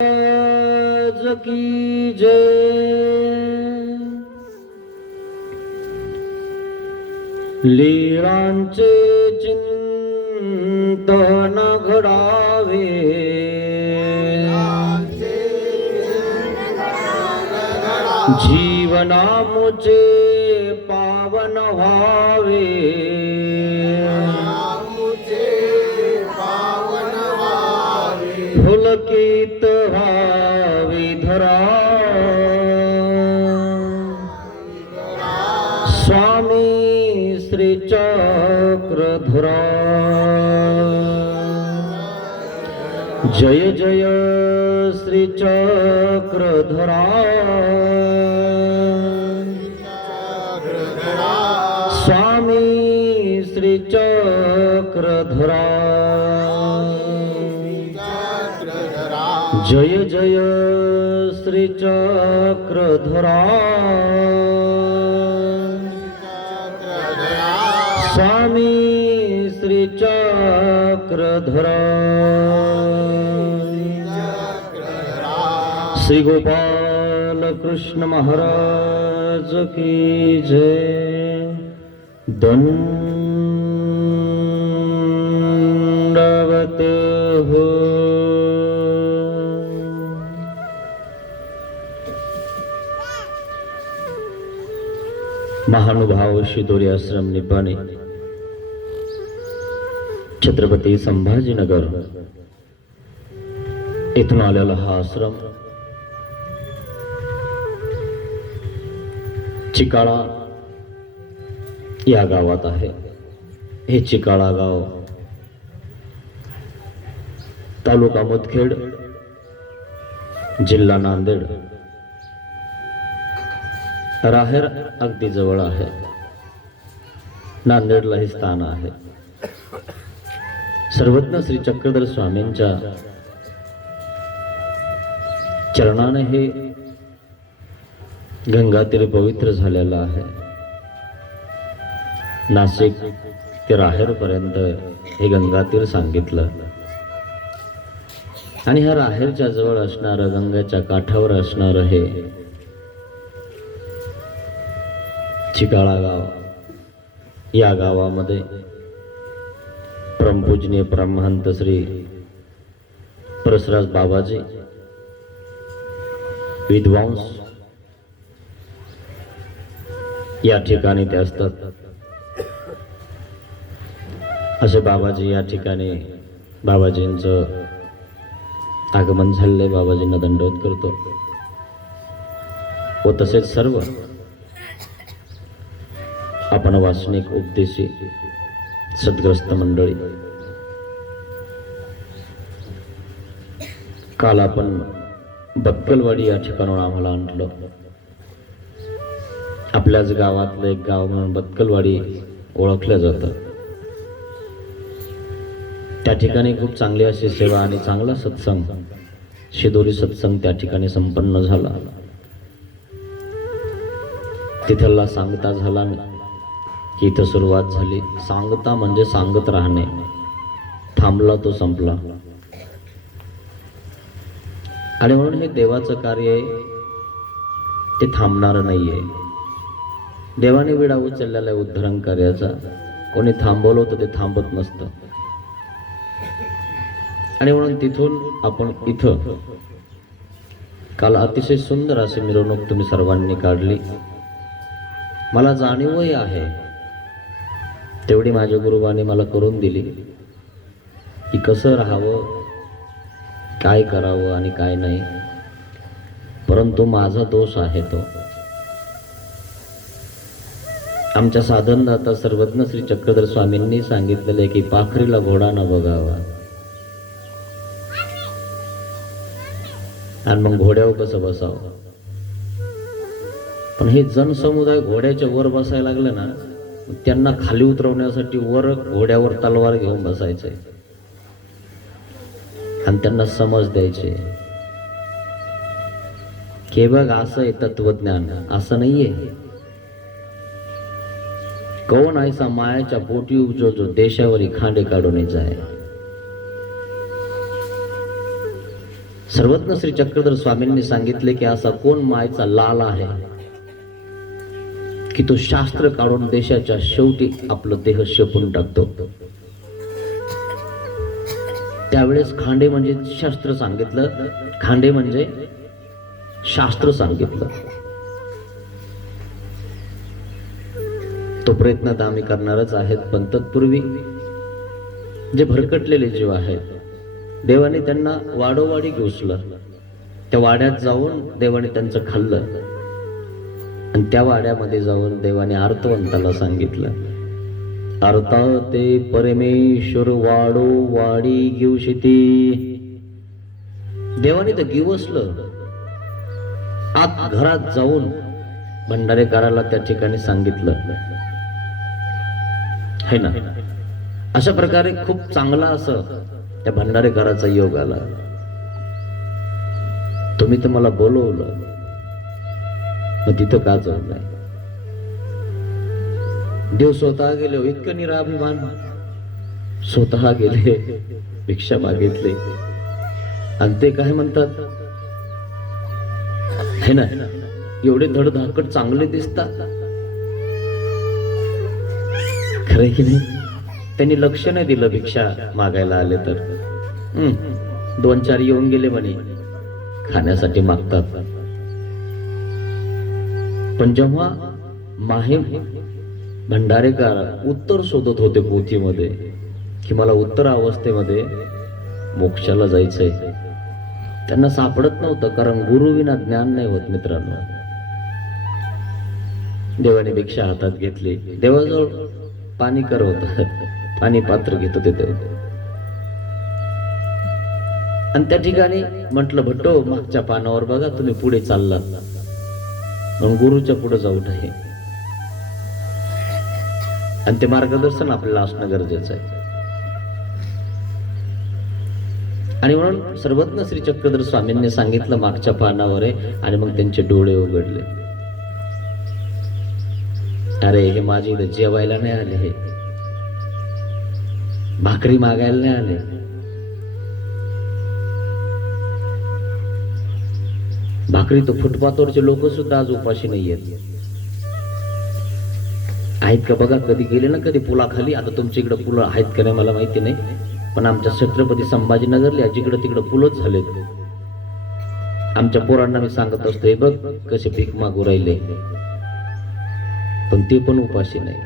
की जय। लीळांचे चिंतन घडावे, जीवनामुचे पावन व्हावे, पुलकित व्हावी धरा, स्वामी श्री चक्रधरा। जय जय श्री चक्रधरा, स्वामी श्री चक्रधरा। जय जय श्री चक्रधरा, स्वामी श्री चक्रधरा। श्री गोपाल कृष्ण महाराज की जय। दंडवत हो। महानुभाव शिदोरी आश्रम निपाणी, छत्रपती संभाजीनगर इथून आलेला हा आश्रम चिकाळा या गावात आहे। हे चिकाळा गाव तालुका मुदखेड, जिल्हा नांदेड, राहेर अगदी जवळ आहे। नांदेडला हे स्थान आहे। सर्वज्ञ श्री चक्रधर स्वामींच्या चरणाने हे गंगातीर पवित्र झालेलं आहे। नाशिक ते राहेर पर्यंत हे गंगातीर सांगितलं, आणि ह्या राहेरच्या जवळ असणारं, गंगेच्या काठावर असणारं हे चिकाळा गाव। या गावामध्ये परमपूजनीय परमहंत श्री परसराज बाबाजी विद्वांस या ठिकाणी ते असतात। असे बाबाजी या ठिकाणी, बाबाजींचं आगमन झाले, बाबाजींना दंडवत करतो। व तसेच सर्व आपण वासनिक उपदेशी सद्ग्रस्त मंडळी, काल आपण बक्कलवाडी या ठिकाणावर आम्हाला आणलं। आपल्याच गावातलं एक गाव म्हणून बक्कलवाडी ओळखलं जातं। त्या ठिकाणी खूप चांगली अशी सेवा आणि चांगला सत्संग, शिदोरी सत्संग त्या ठिकाणी संपन्न झाला। तिथला सांगता झाला की इथं सुरुवात झाली। सांगता म्हणजे सांगत राहणे, थांबला तो संपला। आणि म्हणून हे देवाचं कार्य आहे, ते थांबणार नाहीये। देवाने विडा उचललेला आहे उद्धरण कार्याचा, कोणी थांबवलं तर ते थांबत नसतं। आणि म्हणून तिथून आपण इथं काल अतिशय सुंदर अशी मिरवणूक तुम्ही सर्वांनी काढली। मला जाणीवही आहे, तेवढी माझ्या गुरुबाने मला करून दिली की कसं राहावं, काय करावं आणि काय नाही। परंतु माझा दोष आहे तो। आमच्या साधनदाता सर्वज्ञ श्री चक्रधर स्वामींनी सांगितलेले की पाखरीला घोडा न बघावा, आणि मग घोड्यावर कसं बसावं। पण हे जनसमुदाय घोड्याच्या वर बसायला लागले ना, त्यांना खाली उतरवण्यासाठी वर घोड्यावर तलवार घेऊन बसायचे आणि त्यांना समज द्यायचे की बघ असं आहे तत्वज्ञान, असं नाहीये। कौन ऐसा मायाच्या पोटी उपजो जो देशावरी खांडे काढून जाय। सर्वज्ञ श्री चक्रधर स्वामींनी सांगितले की असा कोण मायचा लाल आहे की तो शास्त्र काढून देशाच्या शेवटी आपलं देह शेपून टाकतो. त्यावेळेस खांडे म्हणजे शास्त्र सांगितलं, खांडे म्हणजे शास्त्र सांगितलं. तो प्रयत्न तर आम्ही करणारच आहेत, पण तत्पूर्वी जे भरकटलेले जीव आहेत देवाने त्यांना वाडोवाडी घुसलं. त्या वाड्यात जाऊन देवाने त्यांचं खाल्लं आणि त्या वाड्यामध्ये जाऊन देवाने अर्थवंताला सांगितलं, अर्था ते परमेश्वर वाडो वाडी घेऊशिती. देवाने तर गिवसलं. आत घरात जाऊन भंडारेकराला त्या ठिकाणी सांगितलं है ना. अशा प्रकारे खूप चांगला असं त्या भंडारेकराचा योग आला. तुम्ही तर मला बोलवलं, मग तिथं का जाऊ नाही. देव स्वतः गेले, इतकं निराभिमान, स्वतः गेले, भिक्षा मागितले आणि ते काय म्हणतात है ना, एवढे धडधाकट चांगले दिसतात, खरं की नाही. त्यांनी लक्ष नाही दिलं भिक्षा मागायला आले तर. 2-4 येऊन गेले म्हणे, खाण्यासाठी मागतात. पण जेव्हा माहीम भंडारेकर उत्तर शोधत होते पोथीमध्ये की मला उत्तर अवस्थेमध्ये मोक्षाला जायचंय, त्यांना सापडत नव्हतं, कारण गुरुविना ज्ञान नाही होत मित्रांनो. देवाने भिक्षा हातात घेतली. देवाजवळ पाणी कर होत, पाणी पात्र घेत होते देव. आणि त्या ठिकाणी म्हटलं, भट्टो मागच्या पानावर बघा, तुम्ही पुढे चाललात म्हणून गुरुच्या पुढे जाऊ नये. आणि ते मार्गदर्शन आपल्याला असणं गरजेचं आहे. आणि म्हणून सर्वज्ञ श्री चक्रधर स्वामींनी सांगितलं मागच्या पानावर आहे. आणि मग त्यांचे डोळे उघडले. अरे हे माझी इथे जेवायला नाही आले, हे भाकरी मागायला नाही आले, भाकरी तो फुटपाथवरचे लोक सुद्धा आज उपाशी नाही आहेत का बघा. कधी गेले ना कधी पुलाखाली, आता तुमच्या इकडे पुलं आहेत का नाही मला माहिती नाही, पण आमच्या छत्रपती संभाजीनगरला जिकडे तिकडे पुलच झालेत. आमच्या पोरांना मी सांगत असतो, हे बघ कसे भीक मागू राहिले, पण ते पण उपाशी नाही.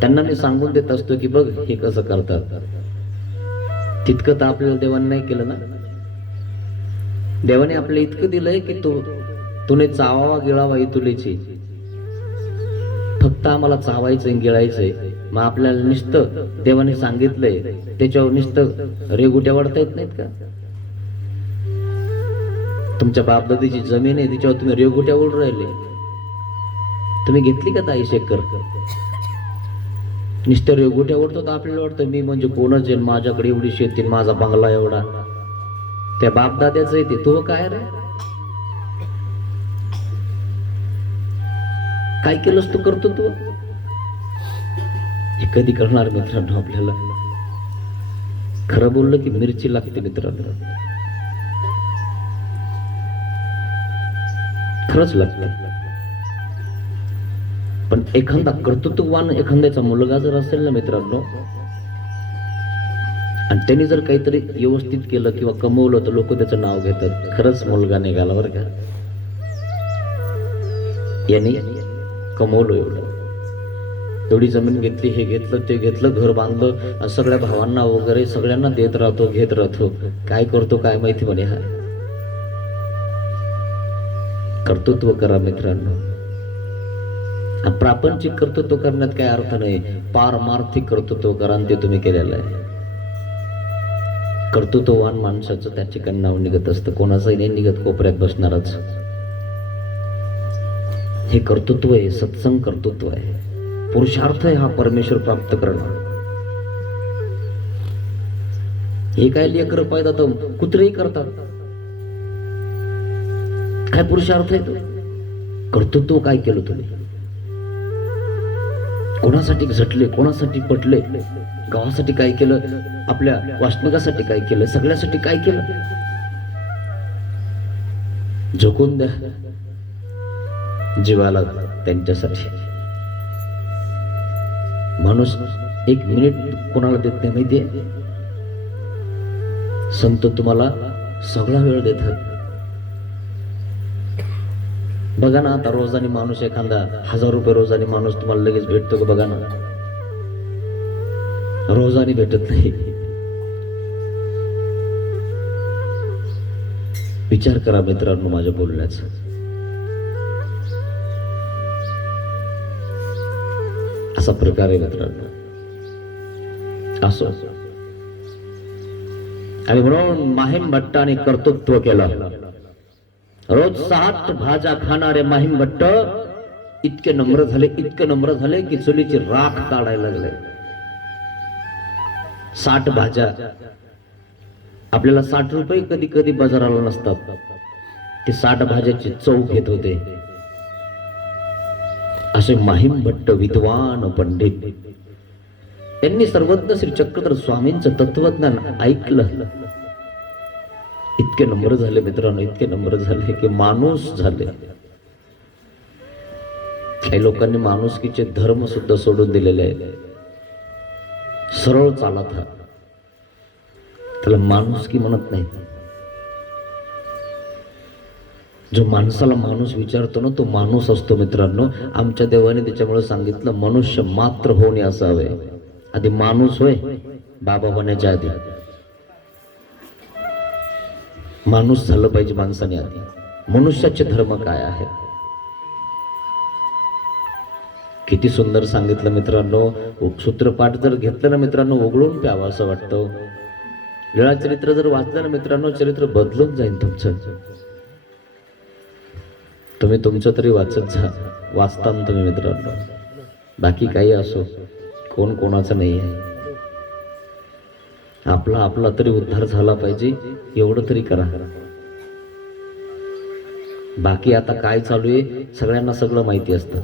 त्यांना मी सांगून देत असतो की बघ हे कसं करतात. तितकं तर आपल्याला देवाने नाही केलं ना. देवाने आपल्याला इतकं दिलंय की तुने चावावा गिळावा ही तुलेची, फक्त आम्हाला चावायचंय गिळायचंय. मग आपल्याला नुसतं देवाने सांगितलंय त्याच्यावर नुसतं रेगुट्या वाढता येत नाहीत का. तुमच्या बापदादीची जमीन आहे, तिच्यावर तुम्ही रेगुट्या ओढ राहिले. तुम्ही घेतली का 10 एकर? नुसतं रेगुट्या ओढतो तर आपल्याला वाटतं मी म्हणजे कोणच आहे, माझ्याकडे एवढी शेती, माझा बंगला एवढा. त्या बापदाद्याचं आहे ते, तो काय रे काय केलंस तू, करतो तू. हे कधी करणार मित्रांनो. आपल्याला खरं बोललं की मिरची लागते मित्रांनो, खरंच लागतं. पण एखादा कर्तृत्ववान एखाद्याचा मुलगा जर असेल ना मित्रांनो, आणि त्यांनी जर काहीतरी व्यवस्थित केलं किंवा कमवलं तर लोक त्याचं नाव घेतात, खरंच मुलगा निघाला बरं का, यांनी कमवलं एवढं, एवढी जमीन घेतली, हे घेतलं ते घेतलं, घर बांधलं, सगळ्या भावांना वगैरे सगळ्यांना देत राहतो, घेत राहतो. काय करतो काय माहिती म्हणे. हा कर्तृत्व करा मित्रांनो. प्रापंचिक कर्तृत्व करण्यात काय अर्थ नाही, पारमार्थिक कर्तृत्व करा, ते तुम्ही केलेलं आहे. कर्तृत्ववान माणसाचं त्या ठिकाणी नाव निघत असतं, कोणाचंही नाही निघत, कोपऱ्यात बसणारच. हे कर्तृत्व आहे, सत्संग कर्तृत्व आहे, पुरुषार्थ आहे हा परमेश्वर प्राप्त करणं. हे काय लेकर पाहिजे तर कुत्रेही करतात. काय पुरुषार्थ आहे तो? कर्तृत्व काय केलं तुम्ही? कोणासाठी झटले, कोणासाठी पटले, गावासाठी काय केलं, आपल्या वाचनिकासाठी काय केलं, सगळ्यासाठी काय केलं. झोकून द्या जीवाला त्यांच्यासाठी. माणूस एक मिनिट कोणाला देत नाही माहितीये, संत तुम्हाला सगळा वेळ देतात. बघा ना, आता रोजानी माणूस एखादा 1000 रुपये रोजानी माणूस तुम्हाला लगेच भेटतो का? बघा ना, रोजानी भेटत नाही. विचार करा मित्रांनो माझ्या बोलण्याचा. असा प्रकार आहे मित्रांनो. असो, आणि म्हणून माहीम भट्टाने कर्तृत्व केलं. रोज 7 भाज्या खाणारे माहीम भट्ट इतके नम्र झाले, इतके नम्र झाले की चुलीची राख काढायला लागले. 60 भाज्या, आपल्याला 60 रुपये कधी कधी बाजाराला नसतात, ते 60 भाज्याची चव घेत होते. असे माहीम भट्ट विद्वान पंडित, त्यांनी सर्वज्ञ श्री चक्रधर स्वामींचं तत्वज्ञान ऐकलं. इतके नम्र झाले मित्रांनो, इतके नम्र झाले की माणूस झाले. काही लोकांनी माणुसकीचे धर्म सुद्धा सोडून दिलेले आहेत. सरळ चालत हा, त्याला माणुसकी म्हणत नाही. जो माणसाला माणूस विचारतो ना, तो माणूस असतो मित्रांनो. आमच्या देवाने त्याच्यामुळे सांगितलं, मनुष्य मात्र होणे असावे. आधी माणूस होय, बाबा होण्याच्या आधी माणूस झालं पाहिजे माणसाने. आधी मनुष्याचे धर्म काय आहे, किती सुंदर सांगितलं मित्रांनो. सूत्रपाठ जर घेतलं ना मित्रांनो, उघडून प्यावं असं वाटतं. लीळा चरित्र जर वाचलं ना मित्रांनो, चरित्र बदलून जाईल तुमचं. तुम्ही तुमचं तरी वाचत जा, वाचता ना तुम्ही मित्रांनो. बाकी काही असो, कोण कोणाचं नाही आहे. आपला आपला तरी उद्धार झाला पाहिजे, एवढं तरी करा. बाकी आता काय चालू आहे सगळ्यांना सगळं माहिती असतं,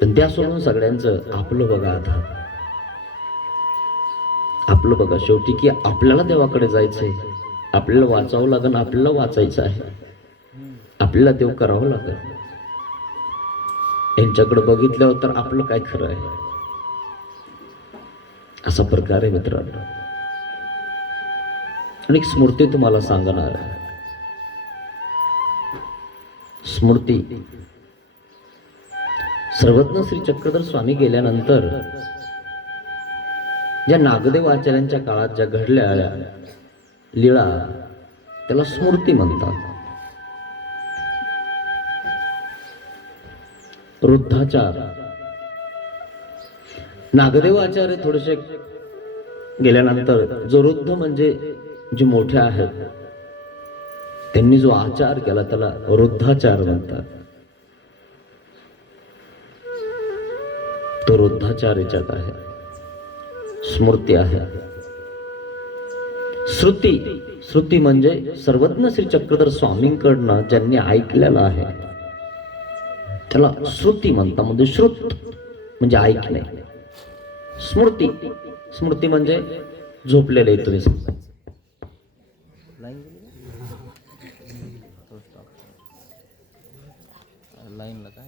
पण त्या सोडून सगळ्यांचं आपलं बघा. आता आपलं बघा. शेवटी की आपल्याला देवाकडे जायचंय, आपल्याला वाचावं लागेल, आपल्याला वाचायचं आहे, आपल्याला देव करावं लागेल. यांच्याकडे बघितल्यावर तर आपलं काय खरं आहे. असा प्रकार आहे मित्रांनो. आणि एक स्मृती तुम्हाला सांगणार आहे. स्मृती, सर्वज्ञ श्री चक्रधर स्वामी गेल्यानंतर ज्या नागदेव आचार्यांच्या काळात ज्या घडल्या लीळा, त्याला स्मृती म्हणतात. वृद्धाचार. नागदेव आचार्य थोडेसे गेल्यानंतर जो वृद्ध म्हणजे जे मोठे आहेत, त्यांनी जो आचार केला त्याला वृद्धाचार म्हणतात. तो वृद्धाचार याच्यात आहे. स्मृती आहे. श्रुती. श्रुती म्हणजे सर्वज्ञ श्री चक्रधर स्वामींकडनं ज्यांनी ऐकलेलं आहे त्याला श्रुती म्हणतात. म्हणजे श्रुत म्हणजे ऐकणे. स्मृती. स्मृती म्हणजे झोपलेले तुम्ही समजा. लाईनला काय